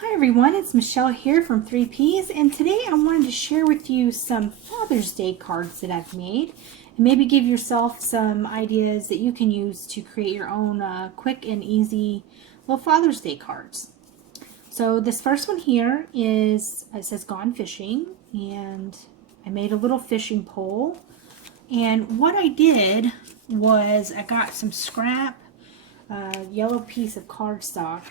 Hi everyone, it's Michelle here from 3Ps, and today I wanted to share with you some Father's Day cards that I've made and maybe give yourself some ideas that you can use to create your own quick and easy little Father's Day cards. So this first one here is, it says Gone Fishing, and I made a little fishing pole. And what I did was I got some scrap yellow piece of cardstock,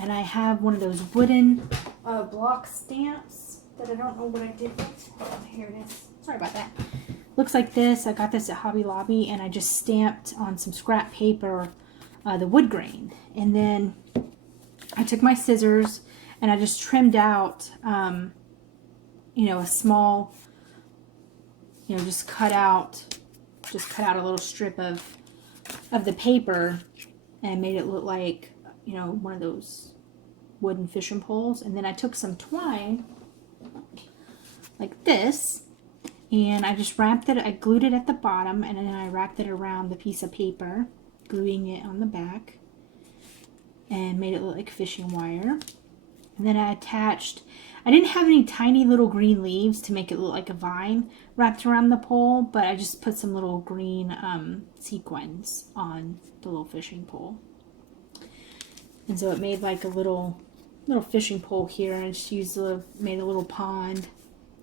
and I have one of those wooden block stamps that I don't know what I did with. Oh, here it is. Sorry about that. Looks like this. I got this at Hobby Lobby, and I just stamped on some scrap paper the wood grain, and then I took my scissors and I just trimmed out a small, just cut out a little strip of the paper and made it look like, one of those wooden fishing poles. And then I took some twine like this, and I just wrapped it, I glued it at the bottom, and then I wrapped it around the piece of paper, gluing it on the back, and made it look like fishing wire. And then I didn't have any tiny little green leaves to make it look like a vine wrapped around the pole, but I just put some little green sequins on the little fishing pole. And so it made like a little fishing pole here, and I just made a little pond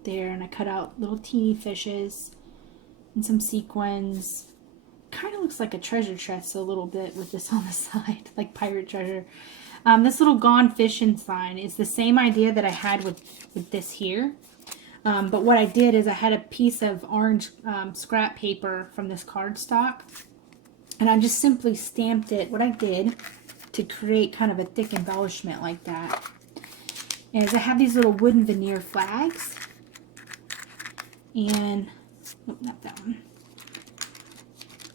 there, and I cut out little teeny fishes and some sequins. Kind of looks like a treasure chest a little bit with this on the side, like pirate treasure. This little Gone Fishing sign is the same idea that I had with this here. But what I did is I had a piece of orange scrap paper from this cardstock, and I just simply stamped it. What I did to create kind of a thick embellishment like that is I have these little wooden veneer flags, and not that one.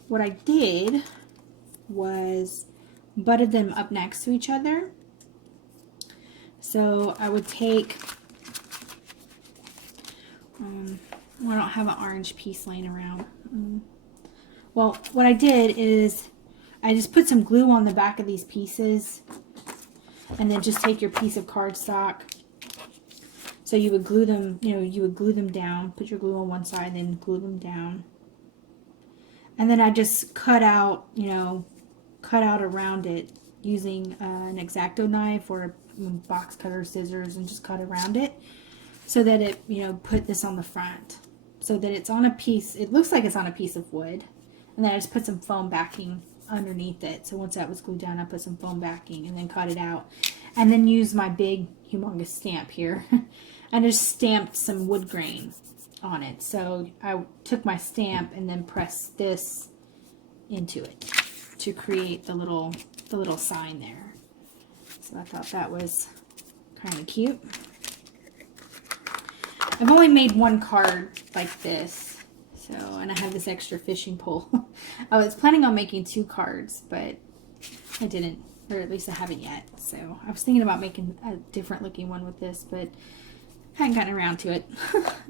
What I did was butted them up next to each other. So I would take, I don't have an orange piece laying around. Well, what I did is I just put some glue on the back of these pieces, and then just take your piece of cardstock. So you would glue them, you would glue them down, put your glue on one side, and then glue them down. And then I just cut out around it using an X-Acto knife or a box cutter, scissors, and just cut around it so that it, put this on the front so that it's on a piece, it looks like it's on a piece of wood. And then I just put some foam backing underneath it. So once that was glued down, I put some foam backing and then cut it out. And then use my big, humongous stamp here and just stamped some wood grain on it. So I took my stamp and then pressed this into it to create the little sign there. So I thought that was kind of cute. I've only made one card like this, so, and I have this extra fishing pole. I was planning on making 2 cards, but I didn't, or at least I haven't yet. So I was thinking about making a different looking one with this, but I hadn't gotten around to it.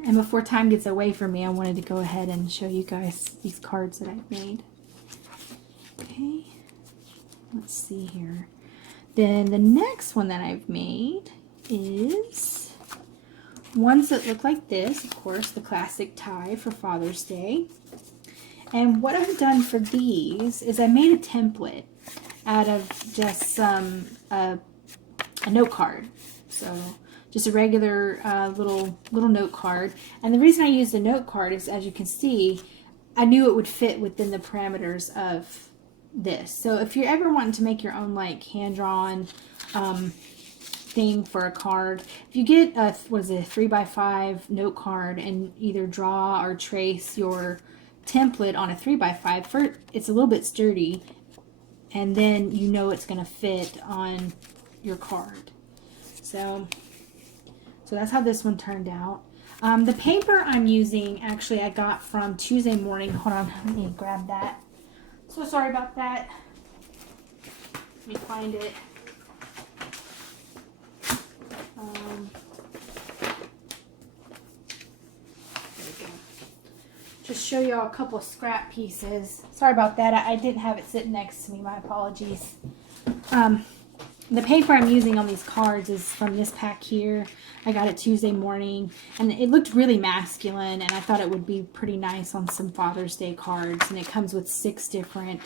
And before time gets away from me, I wanted to go ahead and show you guys these cards that I've made. Okay, let's see here. Then the next one that I've made is ones that look like this, of course, the classic tie for Father's Day. And what I've done for these is I made a template out of just some a note card. So just a regular little note card. And the reason I used a note card is, as you can see, I knew it would fit within the parameters of this. So if you're ever wanting to make your own like hand-drawn thing for a card, if you get a 3x5 note card and either draw or trace your template on a 3x5, it's a little bit sturdy, and then you know it's going to fit on your card. So that's how this one turned out. The paper I'm using, actually, I got from Tuesday Morning. Hold on, let me grab that. So sorry about that. Let me find it. There we go. Just show y'all a couple of scrap pieces. Sorry about that. I didn't have it sitting next to me. My apologies. The paper I'm using on these cards is from this pack here. I got it Tuesday morning, and it looked really masculine, and I thought it would be pretty nice on some Father's Day cards. And it comes with 6 different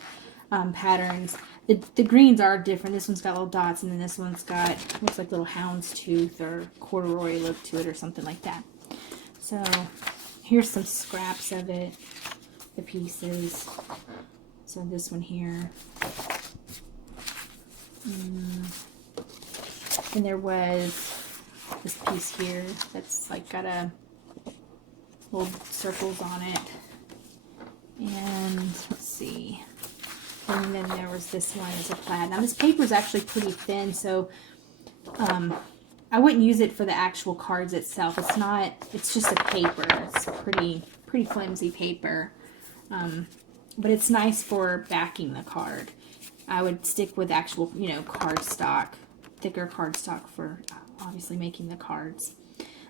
patterns. The greens are different. This one's got little dots, and then this one's got, looks like little houndstooth or corduroy look to it or something like that. So here's some scraps of it, the pieces. So this one here. And there was this piece here that's like got a little circles on it. And let's see. And then there was this one as a plaid. Now this paper is actually pretty thin, so I wouldn't use it for the actual cards itself. It's not, it's just a paper. It's pretty flimsy paper. But it's nice for backing the card. I would stick with actual, you know, cardstock, thicker cardstock for obviously making the cards.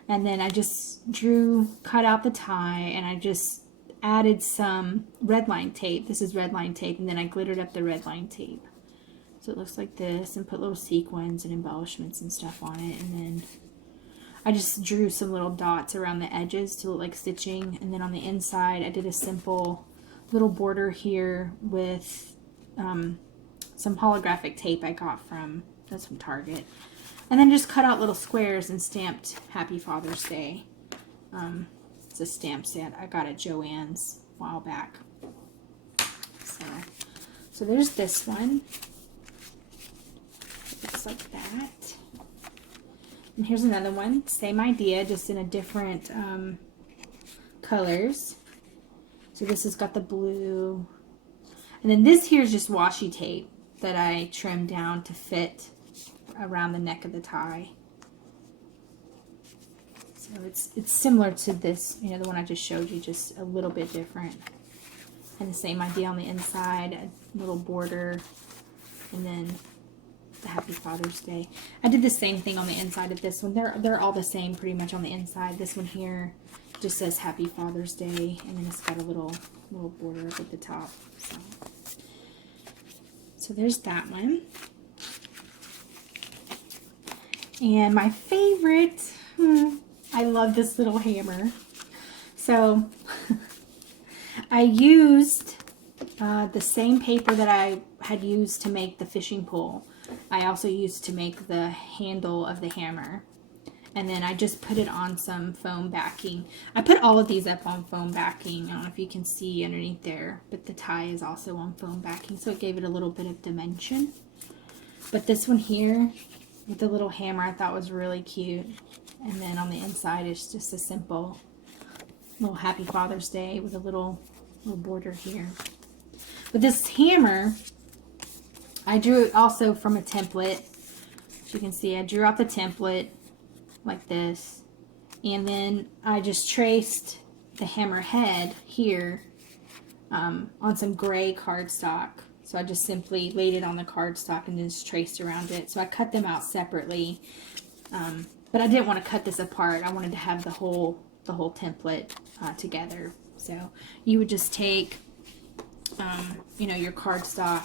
And then I just cut out the tie, and I just added some red line tape. This is red line tape, and then I glittered up the red line tape. So it looks like this, and put little sequins and embellishments and stuff on it. And then I just drew some little dots around the edges to look like stitching. And then on the inside, I did a simple little border here with some holographic tape I got from Target. And then just cut out little squares and stamped Happy Father's Day. It's a stamp set I got at Joann's a while back. So there's this one. It looks like that. And here's another one. Same idea, just in a different colors. So this has got the blue. And then this here is just washi tape that I trimmed down to fit around the neck of the tie. So it's similar to this, you know, the one I just showed you, just a little bit different. And the same idea on the inside, a little border, and then the Happy Father's Day. I did the same thing on the inside of this one. They're all the same pretty much on the inside. This one here just says Happy Father's Day, and then it's got a little border up at the top. So there's that one. And my favorite, I love this little hammer. So I used the same paper that I had used to make the fishing pole. I also used to make the handle of the hammer. And then I just put it on some foam backing. I put all of these up on foam backing. I don't know if you can see underneath there, but the tie is also on foam backing, so it gave it a little bit of dimension. But this one here with the little hammer I thought was really cute. And then on the inside it's just a simple little Happy Father's Day with a little border here. But this hammer, I drew it also from a template. As you can see, I drew out the template like this, and then I just traced the hammer head here on some gray cardstock. So I just simply laid it on the cardstock and just traced around it. So I cut them out separately, but I didn't want to cut this apart. I wanted to have the whole template together. So you would just take you know, your cardstock,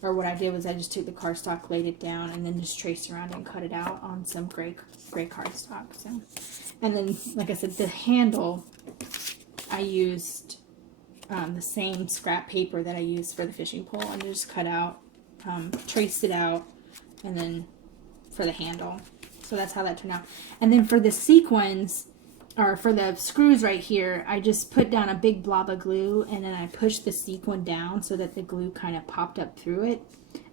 or what I did was I just took the cardstock, laid it down, and then just traced around it and cut it out on some gray cardstock. So, and then, like I said, the handle, I used the same scrap paper that I used for the fishing pole, and just cut out, traced it out, and then for the handle. So that's how that turned out. And then for the sequins, or for the screws right here, I just put down a big blob of glue, and then I pushed the sequin down so that the glue kind of popped up through it.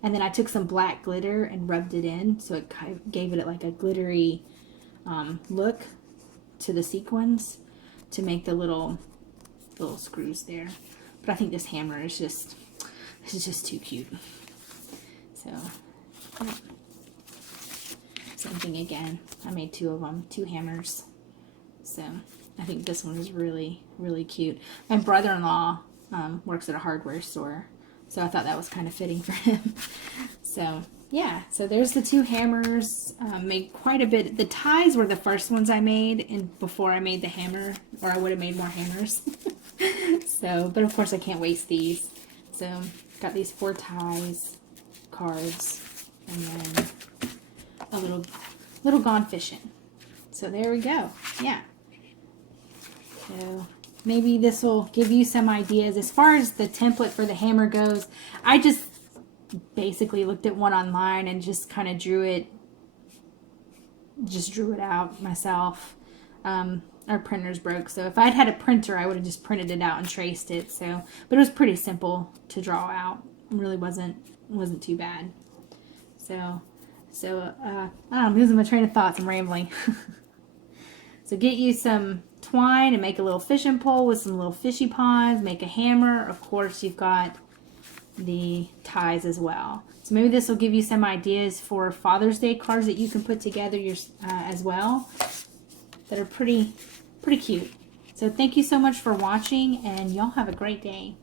And then I took some black glitter and rubbed it in, so it kind of gave it like a glittery look to the sequins to make the little screws there. But I think this hammer is just too cute. So yeah. Same thing again. I made 2 of them, 2 hammers. So I think this one is really, really cute. My brother-in-law works at a hardware store, so I thought that was kind of fitting for him. So yeah, so there's the 2 hammers. Made quite a bit. The ties were the first ones I made, and before I made the hammer, or I would have made more hammers. So, but of course I can't waste these. So got these 4 ties, cards, and then a little Gone Fishing. So there we go. Yeah. So maybe this will give you some ideas. As far as the template for the hammer goes, I just basically looked at one online and just kind of drew it out myself. Our printer's broke, so if I'd had a printer, I would have just printed it out and traced it. So, but it was pretty simple to draw out. It really wasn't too bad. So I'm losing my train of thoughts. I'm rambling. So get you some twine and make a little fishing pole with some little fishy ponds. Make a hammer. Of course, you've got the ties as well. So maybe this will give you some ideas for Father's Day cards that you can put together as well, that are pretty cute. So thank you so much for watching, and y'all have a great day.